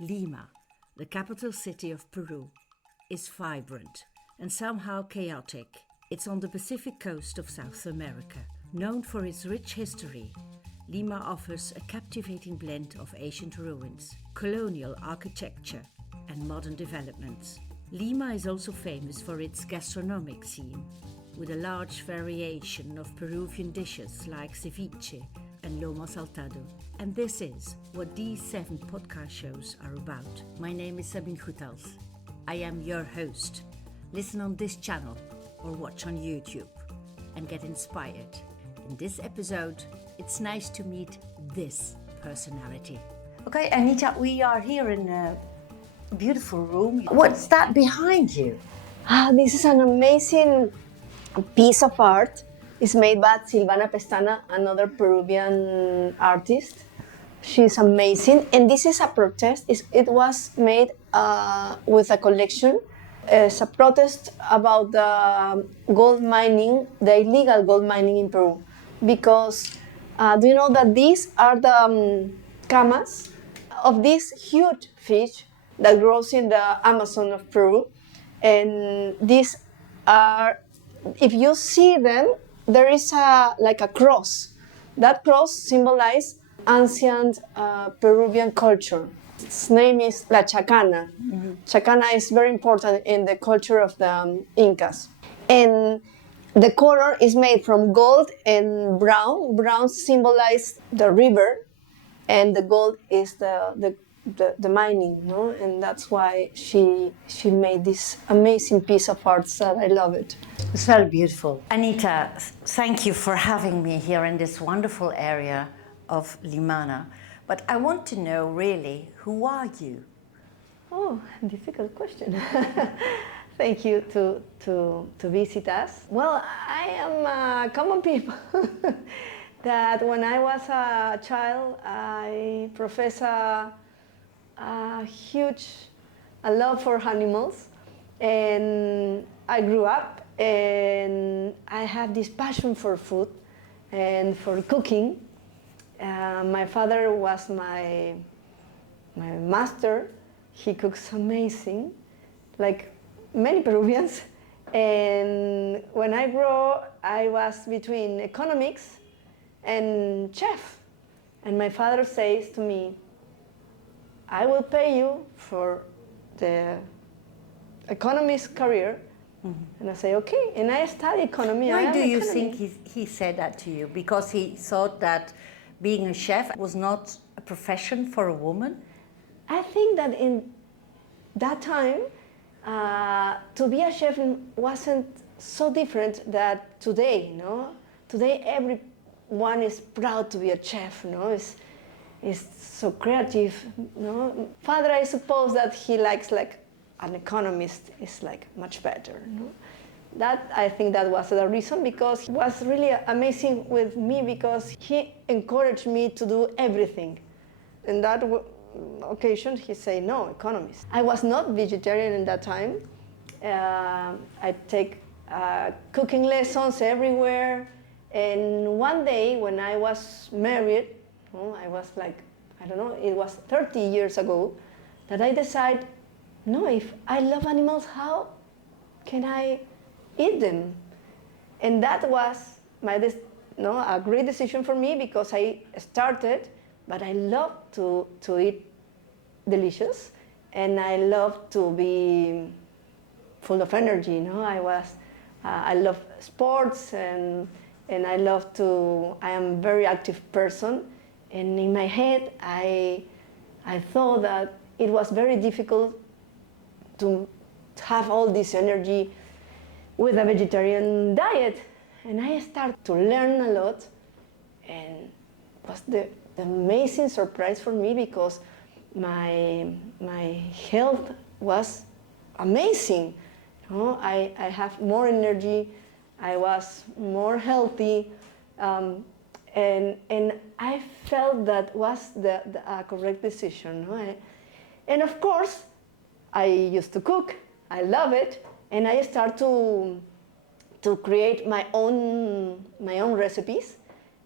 Lima, the capital city of Peru, is vibrant and somehow chaotic. It's on the Pacific coast of South America. Known for its rich history, Lima offers a captivating blend of ancient ruins, colonial architecture, and modern developments. Lima is also famous for its gastronomic scene, with a large variation of Peruvian dishes like ceviche and lomo saltado. And this is what these 7 podcast shows are about. My name is Sabine Goethals. I am your host. Listen on this channel or watch on YouTube and get inspired. In this episode, it's nice to meet this personality. Okay, Anita, we are here in a beautiful room. What's that behind you? This is an amazing piece of art. It's made by Silvana Pestana, another Peruvian artist. She's amazing. And this is a protest. It was made with a collection. It's a protest about the gold mining, the illegal gold mining in Peru. Because do you know that these are the camas of this huge fish that grows in the Amazon of Peru? And these are, if you see them, there is like a cross. That cross symbolizes ancient Peruvian culture. Its name is La Chacana. Mm-hmm. Chacana is very important in the culture of the Incas. And the color is made from gold and brown. Brown symbolizes the river, and the gold is the mining, no? And that's why she made this amazing piece of art that I love it. It's very beautiful. Anita, thank you for having me here in this wonderful area of LIMANÁ. But I want to know really, who are you? Oh, difficult question. Thank you to visit us. Well, I am common people. That when I was a child, I profess a huge love for animals, and I grew up and I have this passion for food and for cooking. My father was my master. He cooks amazing, like many Peruvians. And when I grew, I was between economics and chef. And my father says to me, I will pay you for the economist career. Mm-hmm. And I say, okay. And I study economy. Why do you think he said that to you? Because he thought that being a chef was not a profession for a woman? I think that in that time, to be a chef wasn't so different that today, no? Today, everyone is proud to be a chef, no? Is so creative, no? Father, I suppose that he likes like an economist is like much better, no? That, I think that was the reason, because he was really amazing with me, because he encouraged me to do everything. In that occasion, he said, no, economist. I was not vegetarian in that time. I take cooking lessons everywhere. And one day when I was married, I was like, I don't know, it was 30 years ago, that I decided, no, if I love animals, how can I eat them? And that was a great decision for me, because I started, but I love to eat delicious, and I love to be full of energy. I love sports, and I am a very active person. And in my head, I thought that it was very difficult to have all this energy with a vegetarian diet. And I started to learn a lot, and it was the amazing surprise for me, because my health was amazing. I have more energy, I was more healthy, and I felt that was the correct decision. And of course, I used to cook. I love it, and I start to create my own recipes.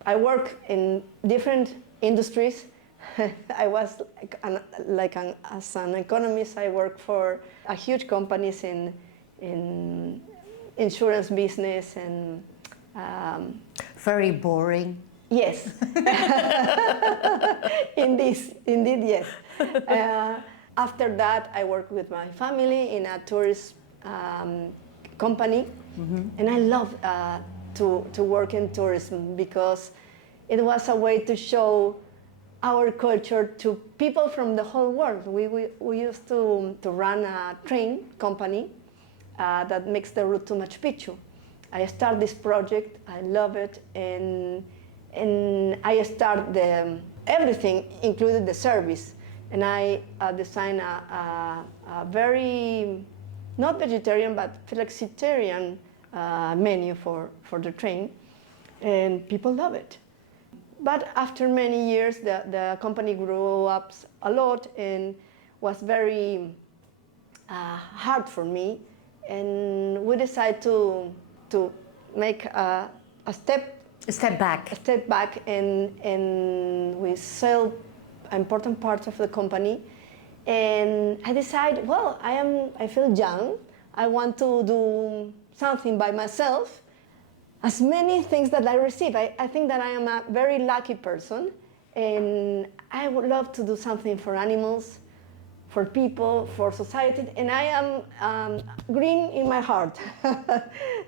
I work in different industries, I was as an economist. I worked for a huge companies in insurance business and. Very boring. Yes. Indeed, yes. After that, I worked with my family in a tourist company, and I love to work in tourism because it was a way to show our culture to people from the whole world. We used to run a train company that makes the route to Machu Picchu. I started this project, I love it, and I start everything, included the service. And I designed a very, not vegetarian, but flexitarian menu for the train. And people love it. But after many years, the company grew up a lot and was very hard for me. And we decided to make a step back, and we sell important parts of the company. And I decided, well, I feel young. I want to do something by myself. As many things that I receive, I think that I am a very lucky person, and I would love to do something for animals, for people, for society, and I am green in my heart.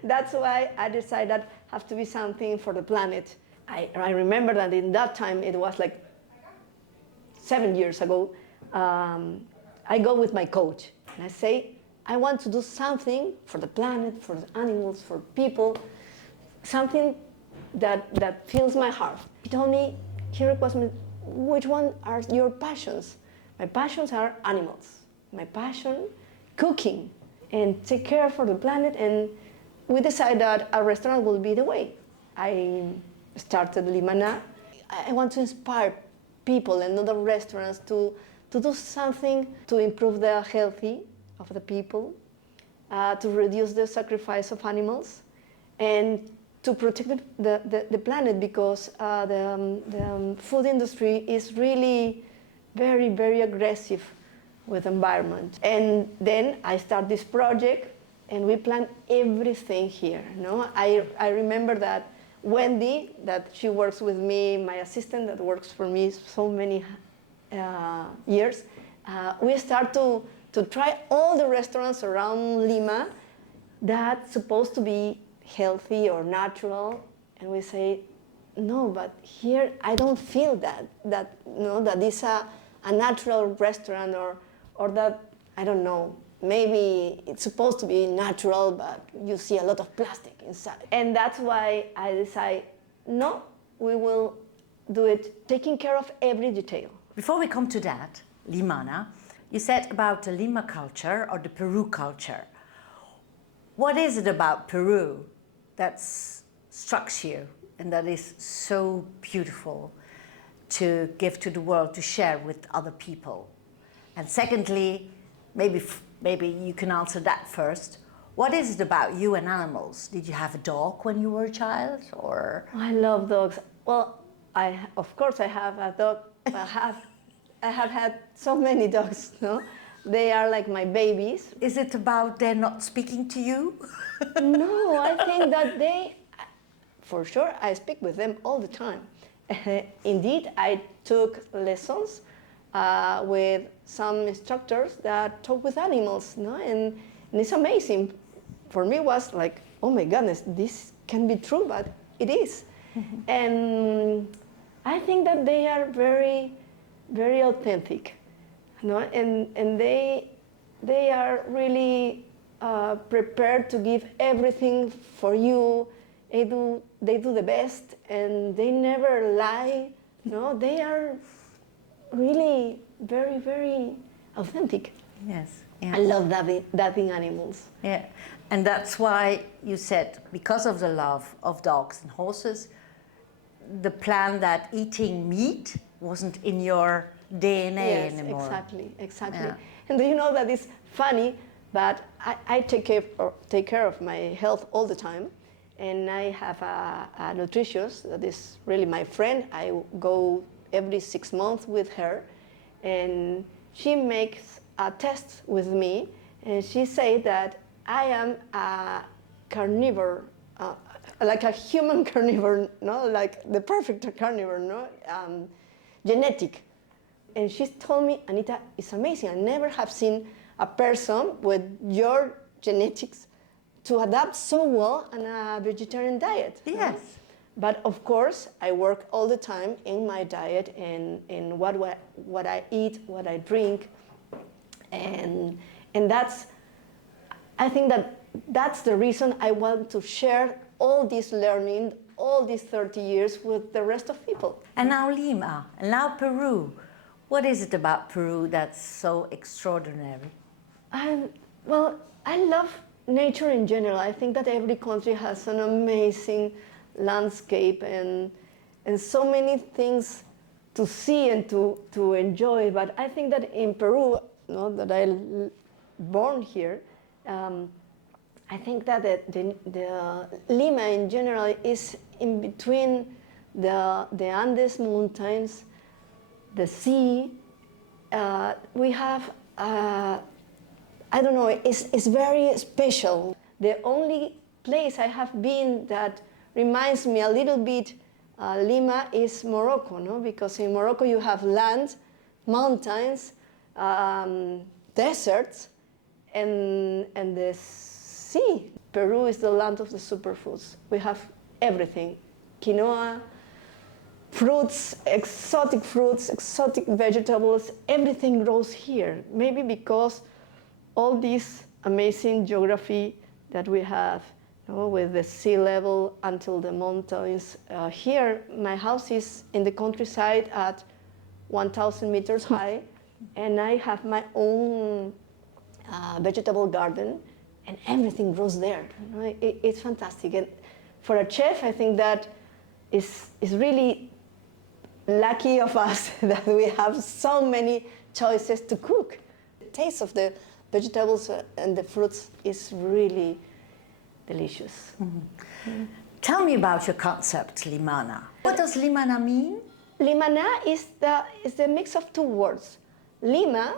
That's why I decided that have to be something for the planet. I remember that in that time, it was like 7 years ago, I go with my coach and I say, I want to do something for the planet, for the animals, for people, something that fills my heart. He told me, he requested me, which one are your passions? My passions are animals. My passion, cooking, and take care for the planet. And we decided that a restaurant will be the way. I started LIMANÁ. I want to inspire people and other restaurants to do something to improve the health of the people, to reduce the sacrifice of animals, and to protect the planet, because the food industry is really very, very aggressive with the environment. And then I start this project and we plan everything here. No? I remember that Wendy, that she works with me, my assistant that works for me so many years, we start to try all the restaurants around Lima that's supposed to be healthy or natural, and we say, no, but here I don't feel that is a natural restaurant, or that, I don't know, maybe it's supposed to be natural, but you see a lot of plastic inside. And that's why I decide, no, we will do it taking care of every detail. Before we come to that, LIMANÁ, you said about the Lima culture or the Peru culture. What is it about Peru that strikes you and that is so beautiful to give to the world, to share with other people? And secondly, maybe you can answer that first. What is it about you and animals? Did you have a dog when you were a child, or? I love dogs. Well, of course I have a dog. I have had so many dogs, no? They are like my babies. Is it about they're not speaking to you? No, I think that for sure, I speak with them all the time. Indeed, I took lessons with some instructors that talk with animals, no? And it's amazing. For me, it was like, oh my goodness, this can be true, but it is. And I think that they are very, very authentic, no? And they are really prepared to give everything for you. They do the best, and they never lie. No, they are really very, very authentic. Yes. Yeah. I love that in animals. Yeah, and that's why you said, because of the love of dogs and horses, the plan that eating meat wasn't in your DNA anymore. Exactly. Yeah. And do you know that it's funny, but I take care of my health all the time, and I have a nutritionist that is really my friend. I go every 6 months with her, and she makes a test with me, and she said that I am a carnivore, like a human carnivore, no, like the perfect carnivore, no, genetic. And she told me, Anita, it's amazing. I never have seen a person with your genetics to adapt so well on a vegetarian diet. Yes. No? But of course, I work all the time in my diet and in what I eat, what I drink, and that's, I think that's the reason I want to share all this learning, all these 30 years with the rest of people. And now Lima, and now Peru. What is it about Peru that's so extraordinary? Well, I love nature in general. I think that every country has an amazing landscape and so many things to see and to enjoy. But I think that in Peru, that I born here, I think that the Lima in general is in between the Andes mountains, the sea. We have, I don't know, it's very special. The only place I have been that reminds me a little bit Lima is Morocco, no? Because in Morocco you have land, mountains, deserts, and the sea. Peru is the land of the superfoods. We have everything: quinoa, fruits, exotic vegetables. Everything grows here. Maybe because all this amazing geography that we have, with the sea level until the mountains. Here, my house is in the countryside at 1,000 meters high, and I have my own vegetable garden, and everything grows there. It's fantastic. And for a chef, I think that is really lucky of us that we have so many choices to cook. The taste of the vegetables and the fruits is really delicious. Mm-hmm. Tell me about your concept, LIMANÁ. What does LIMANÁ mean? LIMANÁ is the mix of two words. Lima,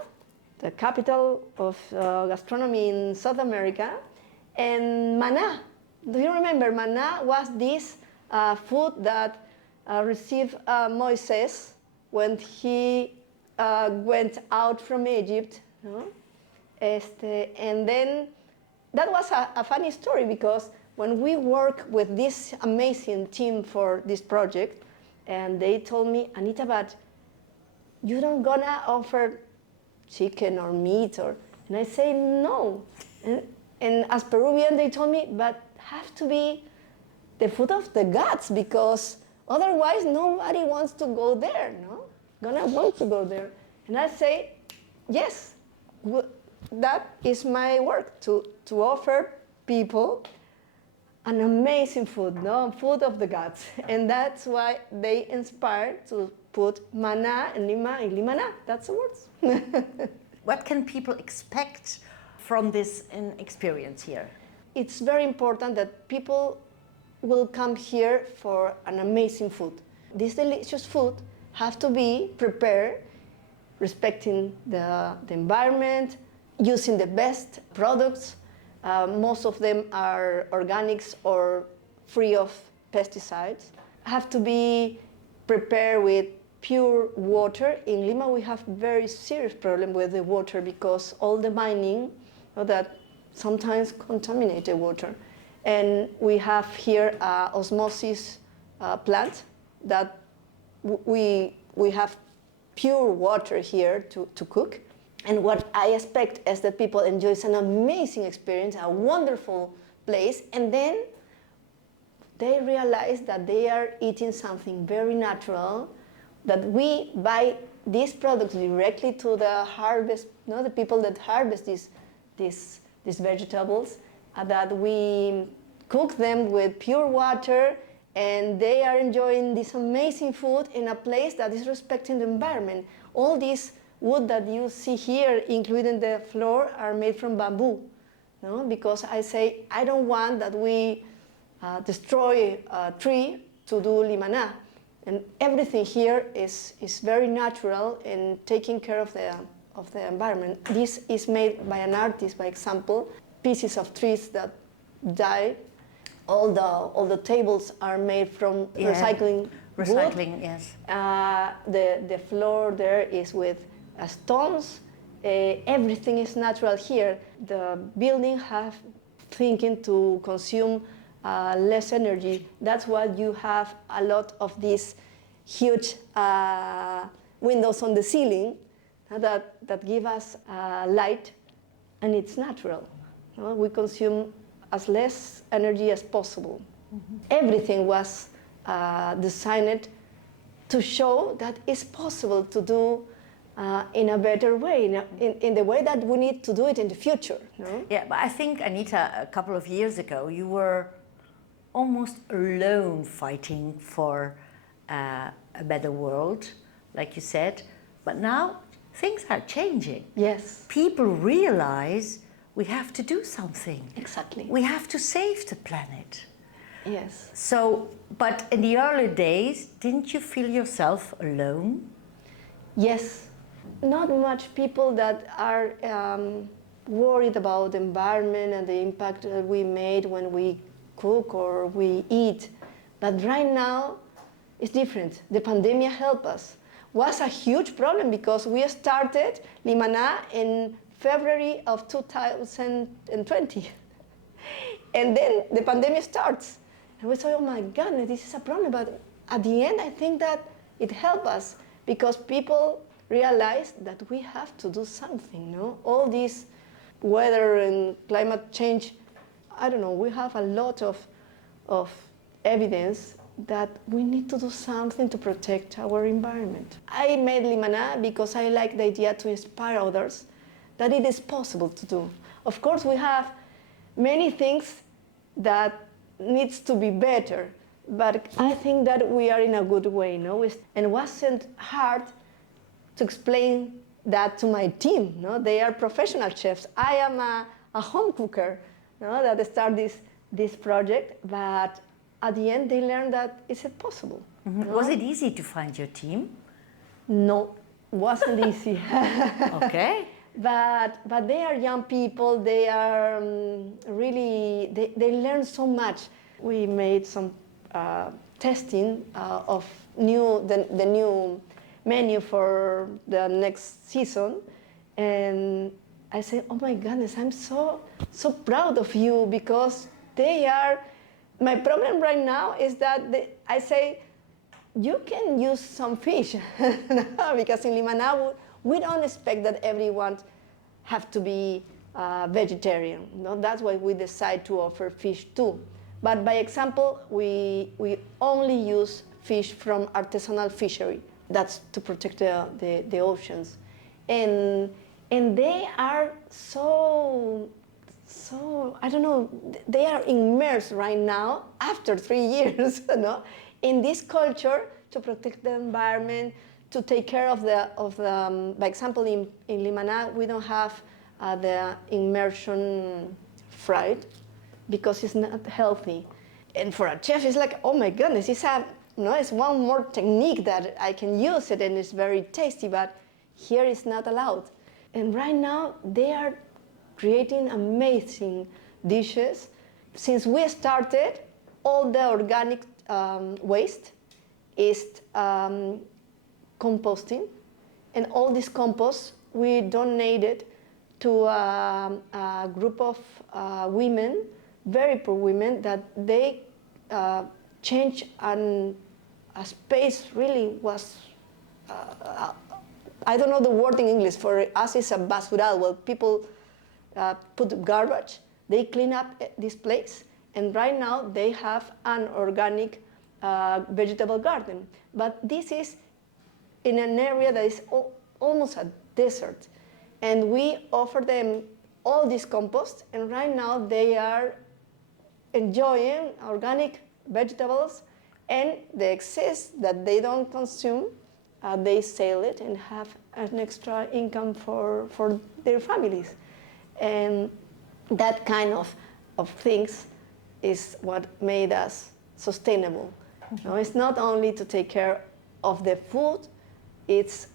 the capital of gastronomy in South America, and maná. Do you remember maná was this food that received Moses when he went out from Egypt, no? And then that was a funny story, because when we work with this amazing team for this project, and they told me, Anita, but you don't gonna offer chicken or meat, and I say no. And as Peruvian, they told me, but have to be the food of the gods, because otherwise nobody wants to go there, no? Gonna want to go there. And I say, yes, that is my work, to offer people an amazing food, no? Food of the gods. And that's why they inspired to put maná and lima in limaná. That's the words. What can people expect from this experience here? It's very important that people will come here for an amazing food. This delicious food have to be prepared respecting the environment, using the best products. Most of them are organics or free of pesticides. Have to be prepared with pure water. In Lima, we have very serious problem with the water, because all the mining that sometimes contaminate the water. And we have here osmosis plant that we have pure water here to cook. And what I expect is that people enjoy an amazing experience, a wonderful place, and then they realize that they are eating something very natural, that we buy these products directly to the harvest, the people that harvest these vegetables, that we cook them with pure water, and they are enjoying this amazing food in a place that is respecting the environment. All this wood that you see here, including the floor, are made from bamboo. No? Because I say, I don't want that we destroy a tree to do limaná. And everything here is very natural in taking care of the environment. This is made by an artist, by example, pieces of trees that die. All the tables are made from recycling wood. Yes. The floor there is with stones. Everything is natural here. The building have thinking to consume less energy. That's why you have a lot of these huge windows on the ceiling that give us light, and it's natural. We consume as less energy as possible. Mm-hmm. Everything was designed to show that it's possible to do in a better way, in the way that we need to do it in the future. No? Yeah, but I think, Anita, a couple of years ago, you were almost alone fighting for a better world, like you said. But now things are changing. Yes. People realize we have to do something. Exactly. We have to save the planet. Yes. So, but in the early days, didn't you feel yourself alone? Yes. Not much people that are worried about the environment and the impact that we made when we cook or we eat. But right now, it's different. The pandemic helped us. Was a huge problem because we started LIMANÁ in February of 2020. And then the pandemic starts. And we say, oh my goodness, this is a problem. But at the end, I think that it helped us because people realize that we have to do something, no? All this weather and climate change, I don't know, we have a lot of evidence that we need to do something to protect our environment. I made LIMANÁ because I like the idea to inspire others that it is possible to do. Of course, we have many things that needs to be better, but I think that we are in a good way, no? And it wasn't hard to explain that to my team, no? They are professional chefs. I am a home cooker, no? That started this project, but at the end they learned that it's possible. Mm-hmm. No? Was it easy to find your team? No, wasn't easy. Okay. But they are young people. They are really, they learn so much. We made some testing of the new menu for the next season, and I said, oh my goodness, I'm so proud of you because they are. My problem right now is that I say, you can use some fish because in LIMANÁ we don't expect that everyone have to be vegetarian. No? That's why we decide to offer fish too. But by example, we only use fish from artisanal fishery. That's to protect the oceans. And they are so, I don't know, they are immersed right now, after 3 years, no? In this culture to protect the environment, to take care of the by example, in LIMANÁ, we don't have the immersion fried because it's not healthy. And for a chef, it's like, oh my goodness, it's one more technique that I can use it and it's very tasty, but here it's not allowed. And right now, they are creating amazing dishes. Since we started, all the organic waste is composting, and all this compost we donated to a group of women, very poor women, that they changed a space really was, I don't know the word in English, for us it's a basural, where people put garbage, they clean up this place, and right now they have an organic vegetable garden. But this is in an area that is almost a desert. And we offer them all this compost, and right now they are enjoying organic vegetables, and the excess that they don't consume, they sell it and have an extra income for their families. And that kind of things is what made us sustainable. No, it's not only to take care of the food, it's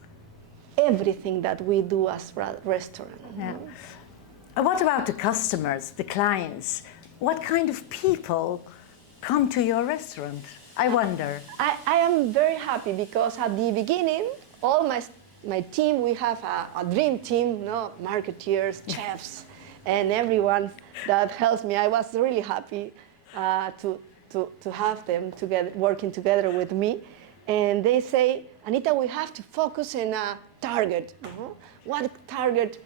everything that we do as restaurant. Yeah. What about the customers, the clients? What kind of people come to your restaurant? I wonder. I am very happy because at the beginning, all my team, we have a dream team, no, marketeers, chefs, and everyone that helps me. I was really happy to have them together, working together with me. And they say, Anita, we have to focus on a target. What target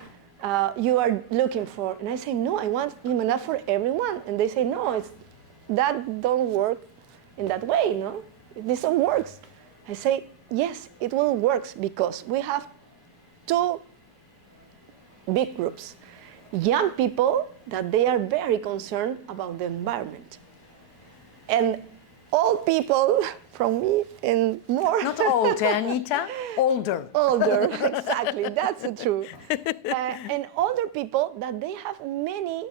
you are looking for? And I say, no, I want LIMANÁ for everyone. And they say, no, that don't work in that way, no? This don't work. I say, yes, it will work because we have two big groups. Young people that they are very concerned about the environment. And old people from me and more. Not old, Anita? Older. Older, exactly, that's the truth. And older people that they have many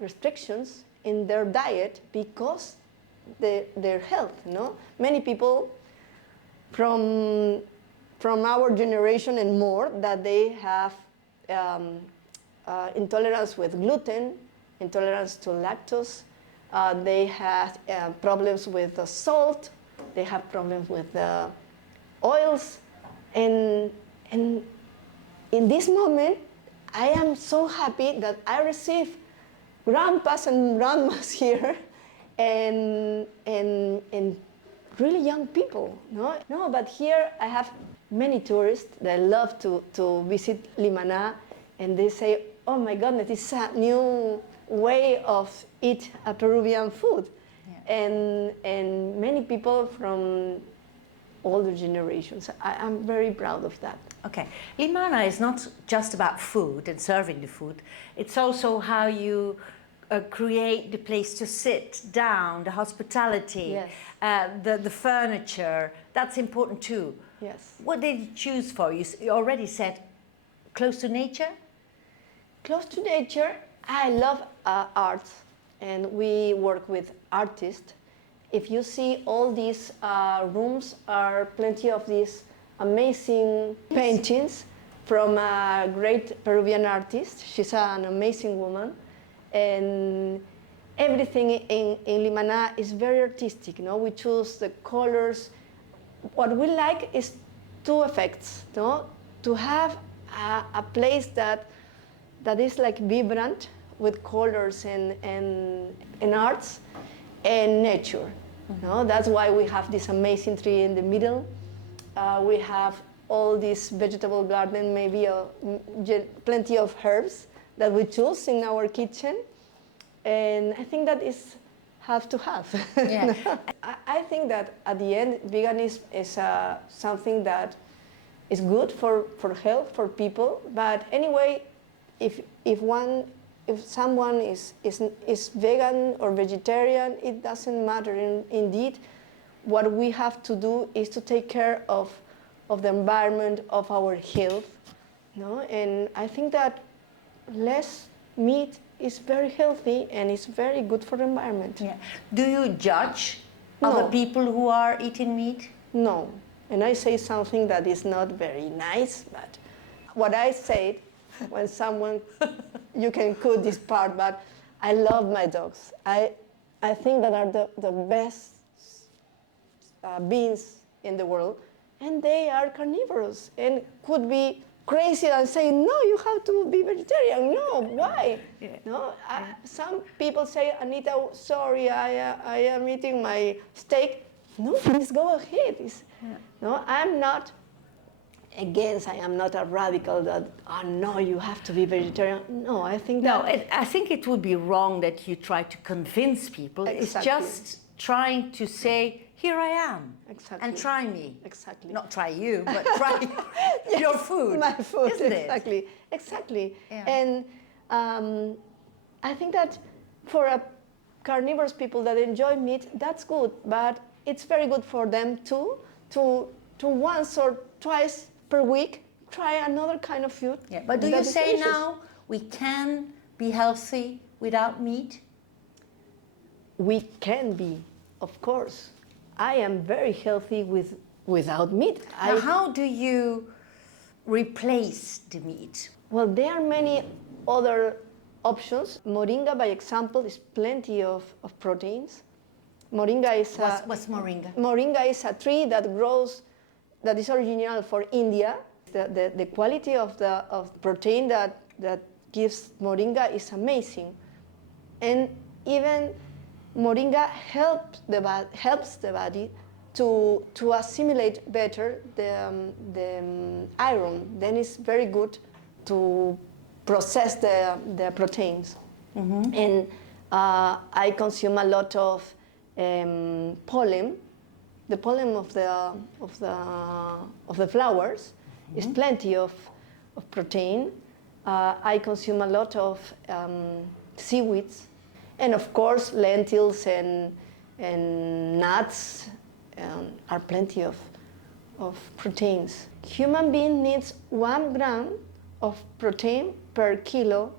restrictions in their diet because their health, no? Many people from our generation and more that they have intolerance with gluten, intolerance to lactose, they have problems with the salt, they have problems with the oils, and in this moment, I am so happy that I receive grandpas and grandmas here, and really young people, no. But here I have many tourists that love to visit LIMANÁ, and they say, "Oh my goodness, it's a new way of eat a Peruvian food," and many people from older generations. I'm very proud of that. Okay, LIMANÁ is not just about food and serving the food. It's also how you create the place to sit down, the hospitality, Yes. the furniture. That's important too. Yes. What did you choose for? You already said close to nature? Close to nature, I love art, and we work with artists. If you see all these rooms are plenty of these amazing paintings from a great Peruvian artist. She's an amazing woman, and everything in LIMANÁ is very artistic. We choose the colors. What we like is two effects. To have a place that is like vibrant with colors and arts and nature. That's why we have this amazing tree in the middle. We have all this vegetable garden, maybe plenty of herbs that we choose in our kitchen. And I think that is have to have. Yeah. I think that at the end, veganism is something that is good for health, for people. But anyway, if someone is vegan or vegetarian, it doesn't matter. Indeed, what we have to do is to take care of the environment, of our health. And I think that less meat is very healthy and it's very good for the environment. Yeah. Do you judge No. other people who are eating meat? No. And I say something that is not very nice, but what I said when someone, you can cut this part, but I love my dogs. I think that are the best beings in the world, and they are carnivorous and could be crazy and say, no, you have to be vegetarian. No, why? Yeah. Some people say, Anita, sorry, I am eating my steak. No, please go ahead. No, I'm not against, I am not a radical that, oh no, you have to be vegetarian. No, I think that... No, I think it would be wrong that you try to convince people. Exactly. It's just trying to say, here I am, Exactly. and try me. Exactly. Not try you, but try Yes, your food. My food, isn't exactly. it? Exactly. Yeah. And I think that for a carnivorous people that enjoy meat, that's good, but it's very good for them too, to once or twice per week try another kind of food. Yeah. But do you say now we can be healthy without meat? We can be, of course. I am very healthy without meat. Now, how do you replace the meat? Well, there are many other options. Moringa, by example, is plenty of proteins. Moringa is What's moringa? Moringa is a tree that grows, that is original for India. The quality of the protein that gives moringa is amazing, and even moringa helps the body to assimilate better the iron. Then it's very good to process the proteins. Mm-hmm. And I consume a lot of pollen. The pollen of the flowers is plenty of protein. I consume a lot of seaweeds, and of course lentils and nuts are plenty of proteins. Human being needs 1 gram of protein per kilo.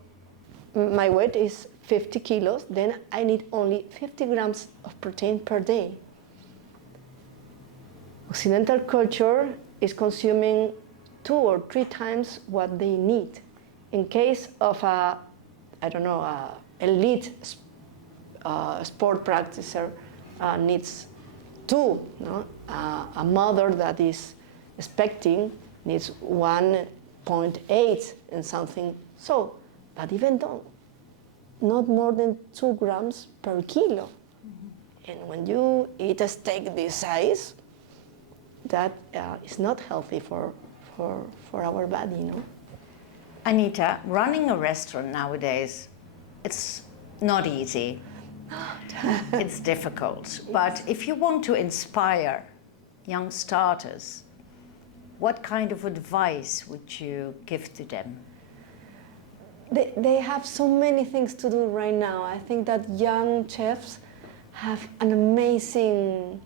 My weight is 50 kilos, then I need only 50 grams of protein per day. Occidental culture is consuming 2 or 3 times what they need. In case of a elite sport practitioner needs 2. No? A mother that is expecting needs 1.8 and something. So, but even though, not more than 2 grams per kilo. Mm-hmm. And when you eat a steak this size, that is not healthy for our body, no? Anita, running a restaurant nowadays, it's not easy. It's difficult. But if you want to inspire young starters, what kind of advice would you give to them? They have so many things to do right now. I think that young chefs have an amazing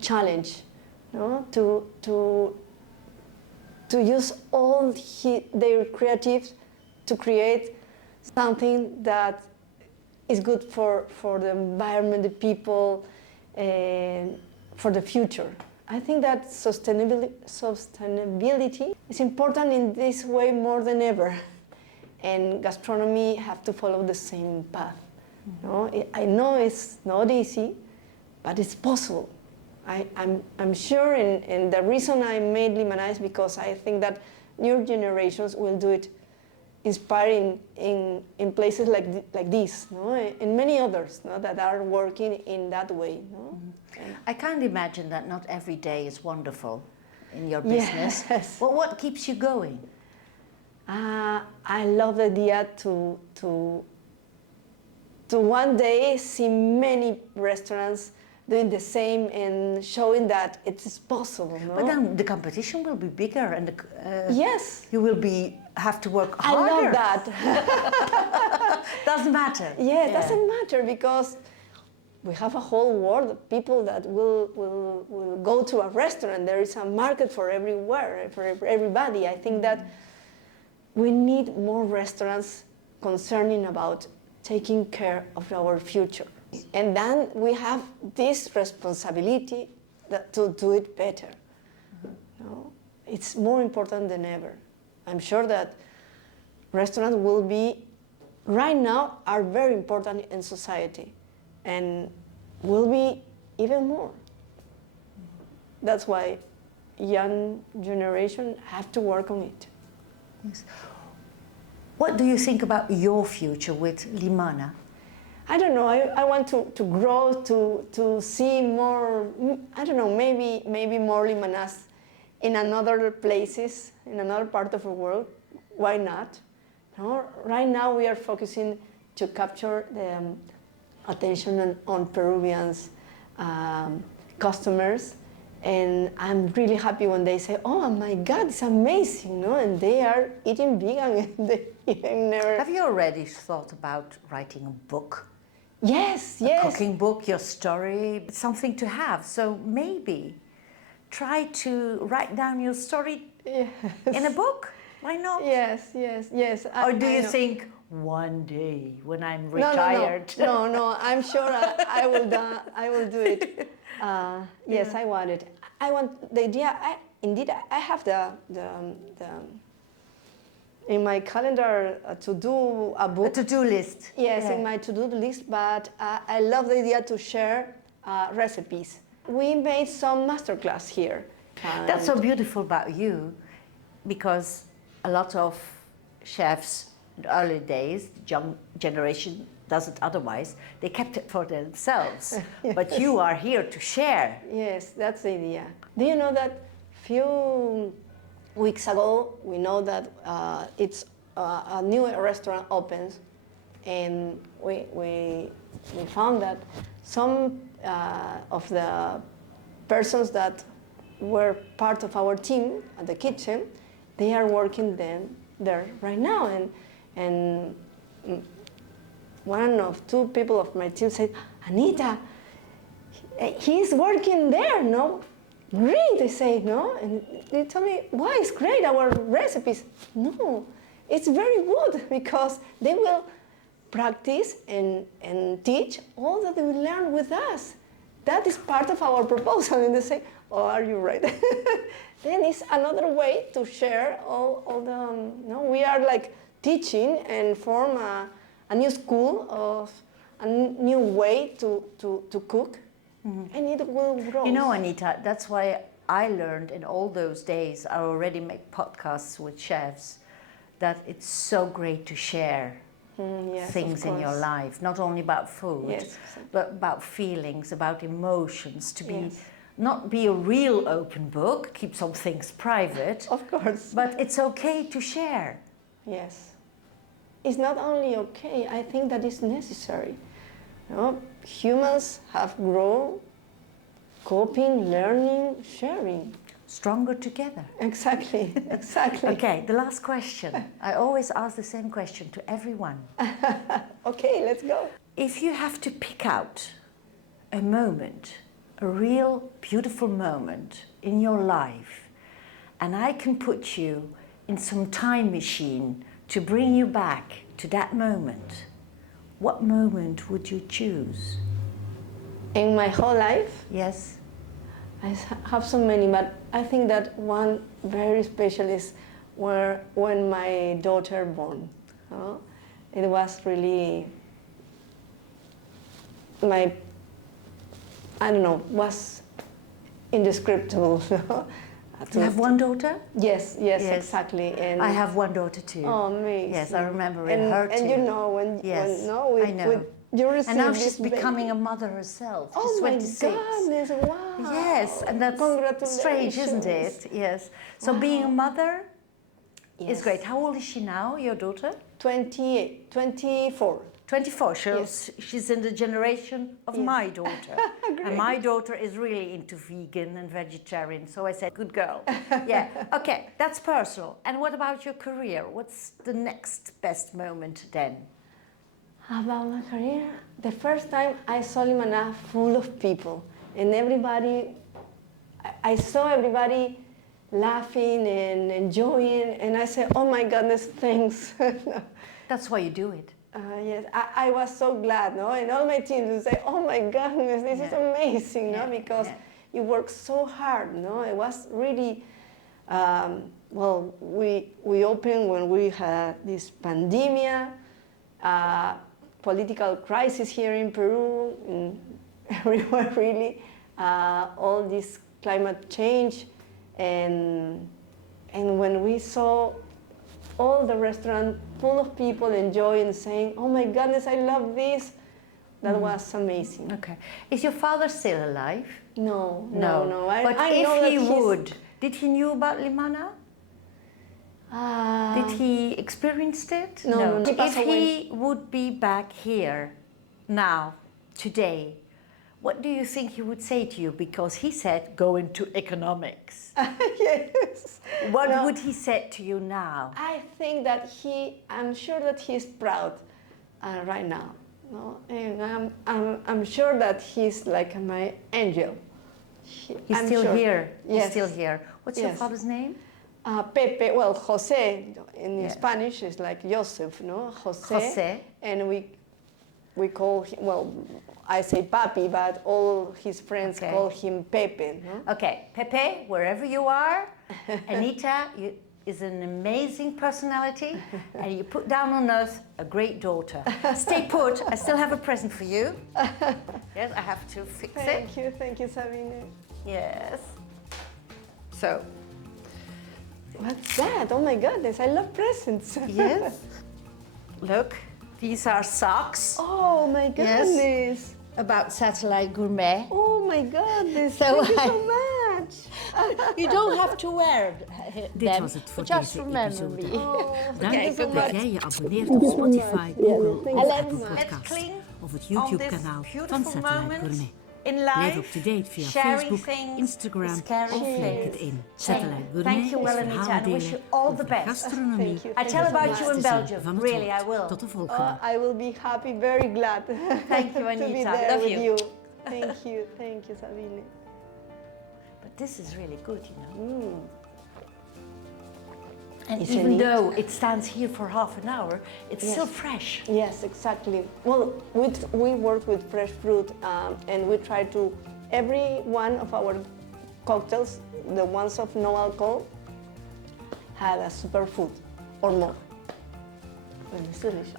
challenge, no? To use all their creative to create something that is good for the environment, the people, and for the future. I think that sustainability is important in this way more than ever, and gastronomy have to follow the same path. Mm-hmm. No? I know it's not easy, but it's possible. I'm sure, and the reason I made LIMANÁ is because I think that new generations will do it, inspiring in places like this, no? And many others, no? That are working in that way. No? Mm-hmm. I can't imagine that not every day is wonderful in your business. Yes. Well, what keeps you going? I love the idea to one day see many restaurants doing the same and showing that it is possible. No? But then the competition will be bigger, and yes, you will have to work harder. I love that. Doesn't matter. Yeah, it doesn't matter because we have a whole world of people that will go to a restaurant. There is a market for everywhere, for everybody. I think that we need more restaurants concerning about taking care of our future. And then we have this responsibility to do it better. Mm-hmm. No? It's more important than ever. I'm sure that restaurants will be, right now, are very important in society and will be even more. That's why young generation have to work on it. Yes. What do you think about your future with LIMANÁ? I don't know. I want to grow, to see more. I don't know. Maybe more LIMANÁs in another places, in another part of the world. Why not? No? Right now we are focusing to capture the attention on Peruvians customers, and I'm really happy when they say, "Oh my God, it's amazing!" No, and they are eating vegan. And they never. Have you already thought about writing a book? Yes, a yes. Cooking book, your story, something to have. So maybe try to write down your story in a book. Why not? Yes. Or do you think one day when I'm No, retired. No, I'm sure I will do it. Yes, I want it. I want the idea. I have the in my calendar to do a book. A to-do list. Yes, Yeah. in my to-do list, but I love the idea to share recipes. We made some masterclass here. That's so beautiful about you, because a lot of chefs in the early days, the young generation does it otherwise, they kept it for themselves. Yes. But you are here to share. Yes, that's the idea. Do you know that few weeks ago, we know that it's a new restaurant opens, and we found that some of the persons that were part of our team at the kitchen, they are working there right now, and one of two people of my team said, Anita, he's working there, no? Great, they say, no? And they tell me, why, it's great, our recipes. No, it's very good, because they will practice and teach all that they will learn with us. That is part of our proposal. And they say, oh, are you right? Then it's another way to share all the, we are like teaching and form a new school of a new way to cook. Mm-hmm. And it will grow. You know, Anita, that's why I learned in all those days, I already make podcasts with chefs, that it's so great to share yes, things in your life, not only about food, yes, exactly. but about feelings, about emotions, to be Yes. not be a real open book, keep some things private. Of course. But it's okay to share. Yes. It's not only okay, I think that it's necessary. Humans have grown, coping, learning, sharing. Stronger together. Exactly, exactly. Okay, the last question. I always ask the same question to everyone. Okay, let's go. If you have to pick out a moment, a real beautiful moment in your life, and I can put you in some time machine to bring you back to that moment, what moment would you choose? In my whole life, Yes? I have so many, but I think that one very special is when my daughter born. It was really was indescriptible. You have one daughter? Yes, exactly. And I have one daughter too. Oh, amazing. Yes, I remember it her too. And you know, when I know. you receive And now this she's becoming baby. a mother herself. Oh, She's my 26. goodness, wow. Yes, and that's strange, isn't it? Yes. So Wow. being a mother Yes. is great. How old is she now, your daughter? 28, 24. 24, so Yes. she's in the generation of Yes. my daughter. And my daughter is really into vegan and vegetarian, so I said, good girl. Yeah, okay, that's personal. And what about your career? What's the next best moment then? About my career, the first time I saw LIMANÁ full of people, and everybody, I saw everybody laughing and enjoying, and I said, oh my goodness, thanks. That's why you do it. Yes, I was so glad, no? And all my teams would say, oh my goodness, this is amazing, no? Because you work so hard, no? It was really, we opened when we had this pandemic, political crisis here in Peru, and everywhere really, all this climate change, and when we saw all the restaurant full of people enjoying, saying, oh my goodness, I love this, that was amazing. Okay. Is your father still alive? No. But I know if he that would, did he knew about LIMANÁ? Did he experienced it? No. He passed If away. he would be back here now, today, what do you think he would say to you? Because he said, go into economics. Yes. What would he say to you now? I think that I'm sure that he's proud right now. No? And I'm sure that he's like my angel. He's still here. Yes. He's still here. What's your Yes. father's name? Pepe, well, Jose in Yes. Spanish is like Joseph, no? Jose. And we call him, well, I say Papi, but all his friends Okay. call him Pepe, no? Okay, Pepe, wherever you are, Anita is an amazing personality, and you put down on earth a great daughter. Stay put, I still have a present for you. Yes, I have to fix it. Thank you, Sabine. Yes. So, What's that? Oh my goodness, I love presents. yes. Look, these are socks Oh my goodness. about Satellite Gourmet. Oh my goodness, So thank you I- so much. You don't have to wear Dit them, was het voor but just deze remember episode. me. Oh, Dank Okay, dat goodbye. jij je abonneert op Spotify, Google thank of you. Apple Let's Podcast clean of het on YouTube-kanaal this van beautiful Satellite moment Gourmet. in Blijf life, up-to-date via sharing Facebook, things Instagram is caring of things. LinkedIn. Satellite Gourmet Thank you well, is Anita, verhalen and wish delen you all the over best. gastronomie. Thank you. I tell so about much. you in Ecstasy Belgium. van het Really, woord. I will. Tot de volgende. I will be happy, very glad Thank you, to be Anita. there Love with you. Thank you, Sabine. But this is really good, you know. And It's even really- though it stands here for half an hour, it's Yes. still fresh. Yes, exactly. Well, we work with fresh fruit, and we try to, every one of our cocktails, the ones of no alcohol, have a superfood or more. And it's delicious.